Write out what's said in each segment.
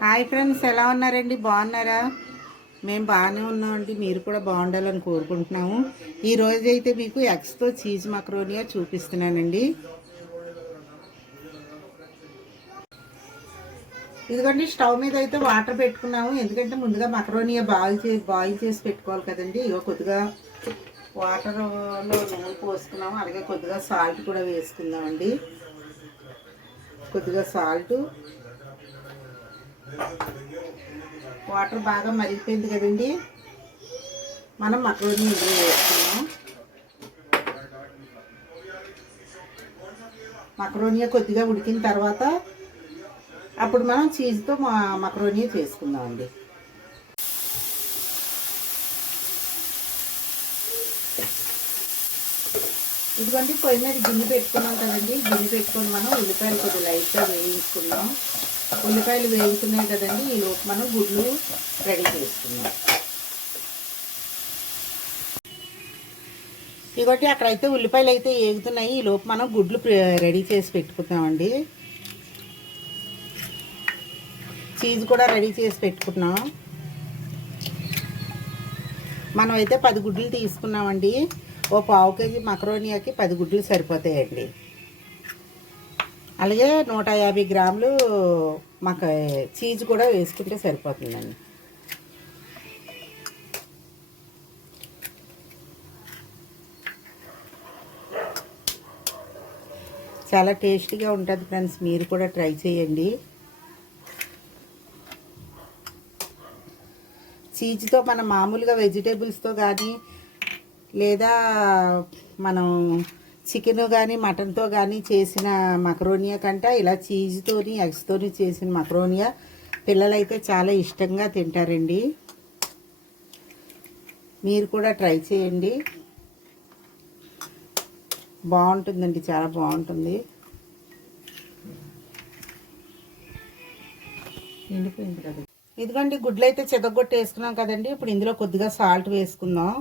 Hi friends ఎలా ఉన్నారండి? బాగున్నారా? మేము బాగానే ఉన్నామండి. మీరు కూడా బాగుండాలని కోరుకుంటున్నాము. ఈరోజు అయితే మీకు ఎగ్స్తో చీజ్ మక్రోనియా చూపిస్తున్నానండి. ఇదిగోండి స్టవ్ మీద అయితే వాటర్ పెట్టుకున్నాము. ఎందుకంటే ముందుగా మక్రోనియా బాయిల్ చేసి బాయిల్ చేసి పెట్టుకోవాలి కదండి. ఇగో కొద్దిగా వాటర్లో నూనె పోసుకున్నాము. అలాగే కొద్దిగా సాల్ట్ కూడా వేసుకుందామండి. కొద్దిగా సాల్ట్. వాటర్ బాగా మరిగిపోయింది కదండి. మనం మక్రోని ఇందులో వేసుకున్నాం మక్రోనియా కొద్దిగా ఉడికిన తర్వాత అప్పుడు మనం చీజ్తో మా మక్రోనియా చేసుకుందామండి. ఇదిగోండి పొయ్యి మీద గిన్నె పెట్టుకున్నాం కదండి. గిన్నె పెట్టుకొని మనం ఉల్లిపాయలు కొద్దిగా లైట్గా వేయించుకుందాం. ఉల్లిపాయలు వేగుతున్నాయి కదండి ఈ లోపు మనం గుడ్లు రెడీ చేసుకున్నాం ఇదొకటి అక్కడైతే ఉల్లిపాయలు అయితే వేగుతున్నాయి ఈ లోపు మనం గుడ్లు రెడీ చేసి పెట్టుకుందామండి. చీజ్ కూడా రెడీ చేసి పెట్టుకున్నాం. మనం అయితే పది గుడ్లు తీసుకున్నామండి. ఓ పావు కేజీ మకరోనియాకి పది గుడ్లు సరిపోతాయండి. అలాగే నూట యాభై గ్రాములు మాకు చీజ్ కూడా వేసుకుంటే సరిపోతుందండి. చాలా టేస్టీగా ఉంటుంది ఫ్రెండ్స్ మీరు కూడా ట్రై చేయండి. చీజ్తో మనం మామూలుగా వెజిటేబుల్స్తో కానీ లేదా మనం చికెన్ కానీ మటన్తో కానీ చేసిన మకరోనియా కంటే ఇలా చీజ్తోని ఎగ్స్తోని చేసిన మకరోనియా పిల్లలైతే చాలా ఇష్టంగా తింటారండి. మీరు కూడా ట్రై చేయండి. బాగుంటుందండి చాలా బాగుంటుంది. ఇదిగోండి గుడ్లు అయితే చెదగొట్టి వేసుకున్నాం కదండి. ఇప్పుడు ఇందులో కొద్దిగా సాల్ట్ వేసుకుందాం.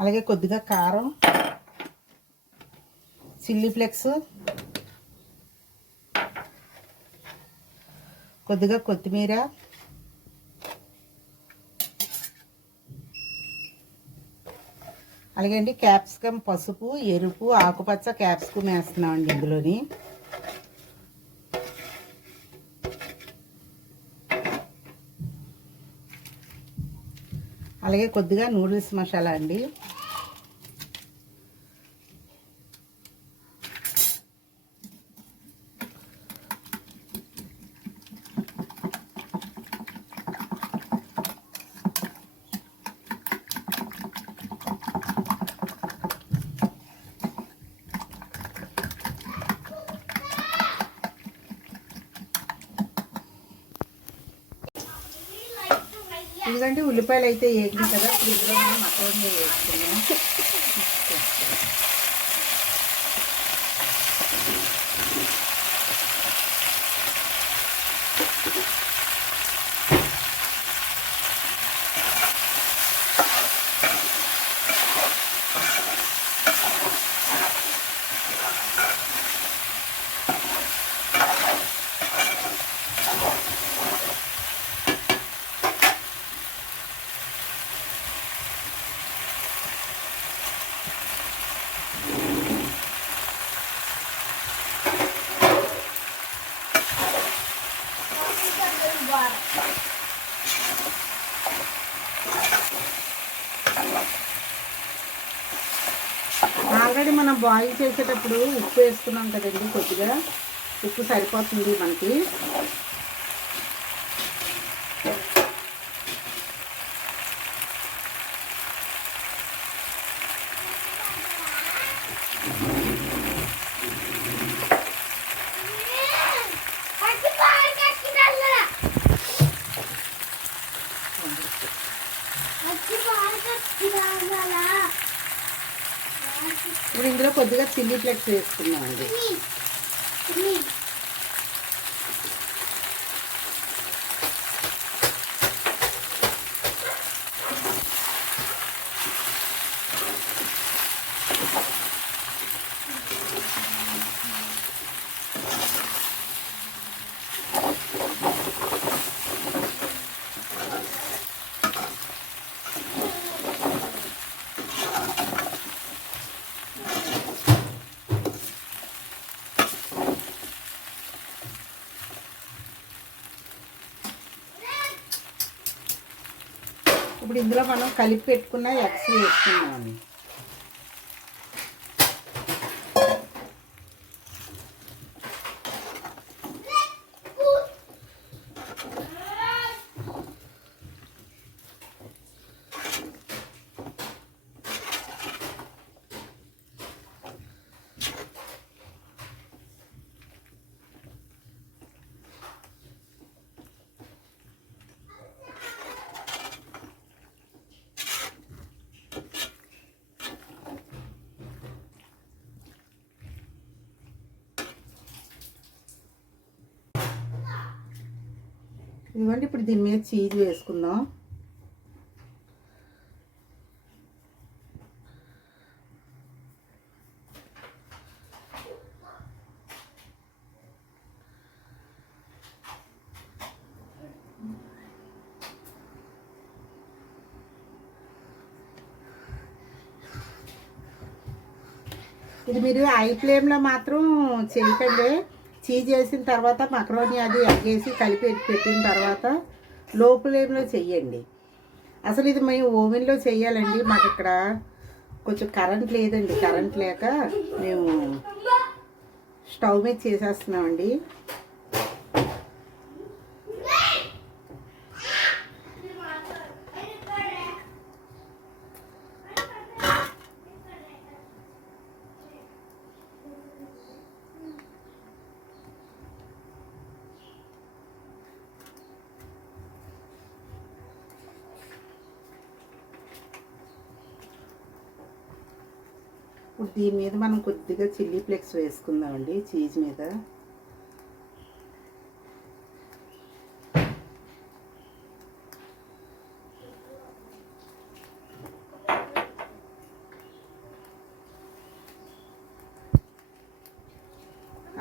అలాగే కొద్దిగా కారం చిల్లీ ఫ్లెక్స్ కొద్దిగా కొత్తిమీర అలాగే అండి క్యాప్సికమ్ పసుపు ఎరుపు ఆకుపచ్చ క్యాప్సికమ్ వేస్తున్నామండి ఇందులోని. అలాగే కొద్దిగా నూడిల్స్ మసాలా అండి. ఎందుకంటే ఉల్లిపాయలు అయితే వేగినాయి కదా ఇప్పుడు మనం మటన్ వేసుకున్నాం. ఆల్రెడీ మనం బాయిల్ చేసేటప్పుడు ఉప్పు వేసుకున్నాం కదండి కొద్దిగా. ఉప్పు సరిపోతుంది మనకి. ఇప్పుడు ఇందులో కొద్దిగా చిల్లీ ఫ్లేక్స్ వేసుకున్నామండి ఇప్పుడు ఇందులో మనం కలిపి పెట్టుకున్న ఎగ్స్ వేసుకున్నామండి ఇదిగోండి ఇప్పుడు దీని మీద చీజ్ వేసుకుందాం. ఇది మీరు ఐ ఫ్లేమ్లో మాత్రం చేయకండి చీజ్ చేసిన తర్వాత మక్రోని అది ఎగ్గేసి కలిపి పెట్టిన తర్వాత లోపలేమిలో చెయ్యండి. అసలు ఇది మేము ఓవెన్లో చెయ్యాలండి. మాకు ఇక్కడ కొంచెం కరెంట్ లేదండి. కరెంట్ లేక మేము స్టవ్ మీద చేసేస్తున్నామండి. ఇప్పుడు దీని మీద మనం కొద్దిగా చిల్లీ ఫ్లేక్స్ వేసుకుందామండి చీజ్ మీద.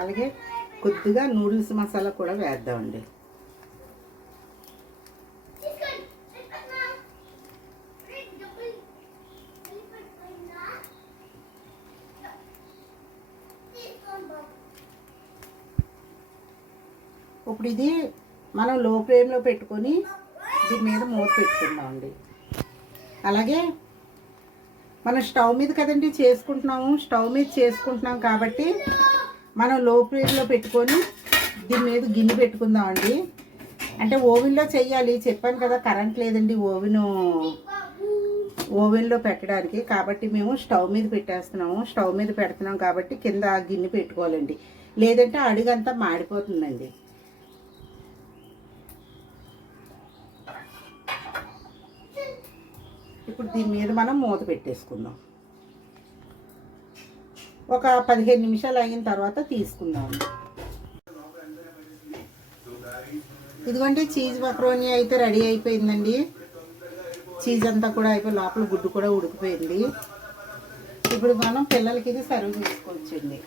అలాగే కొద్దిగా నూడిల్స్ మసాలా కూడా వేద్దామండి. ఇప్పుడు ఇది మనం లో ఫ్లేమ్లో పెట్టుకొని దీని మీద మూత పెట్టుకుందామండి. అలాగే మనం స్టవ్ మీద కదండి చేసుకుంటున్నాము. స్టవ్ మీద చేసుకుంటున్నాం కాబట్టి మనం లో ఫ్లేమ్లో పెట్టుకొని దీని మీద గిన్నె పెట్టుకుందామండి. అంటే ఓవెన్లో చెయ్యాలి. చెప్పాను కదా కరెంట్ లేదండి ఓవెన్ ఓవెన్లో పెట్టడానికి. కాబట్టి మేము స్టవ్ మీద పెట్టేస్తున్నాము. స్టవ్ మీద పెడుతున్నాం కాబట్టి కింద గిన్నె పెట్టుకోవాలండి. లేదంటే అడుగంతా మాడిపోతుందండి. ఇప్పుడు దీని మీద మనం మూత పెట్టేసుకుందాం. ఒక పదిహేను నిమిషాలు అయిన తర్వాత తీసుకుందాం. ఇదిగోండి చీజ్ మక్రోని అయితే రెడీ అయిపోయిందండి. చీజ్ అంతా కూడా అయిపోయి లోపల గుడ్డు కూడా ఉడికిపోయింది. ఇప్పుడు మనం పిల్లలకి ఇది సర్వ్ చేసుకోవచ్చండి.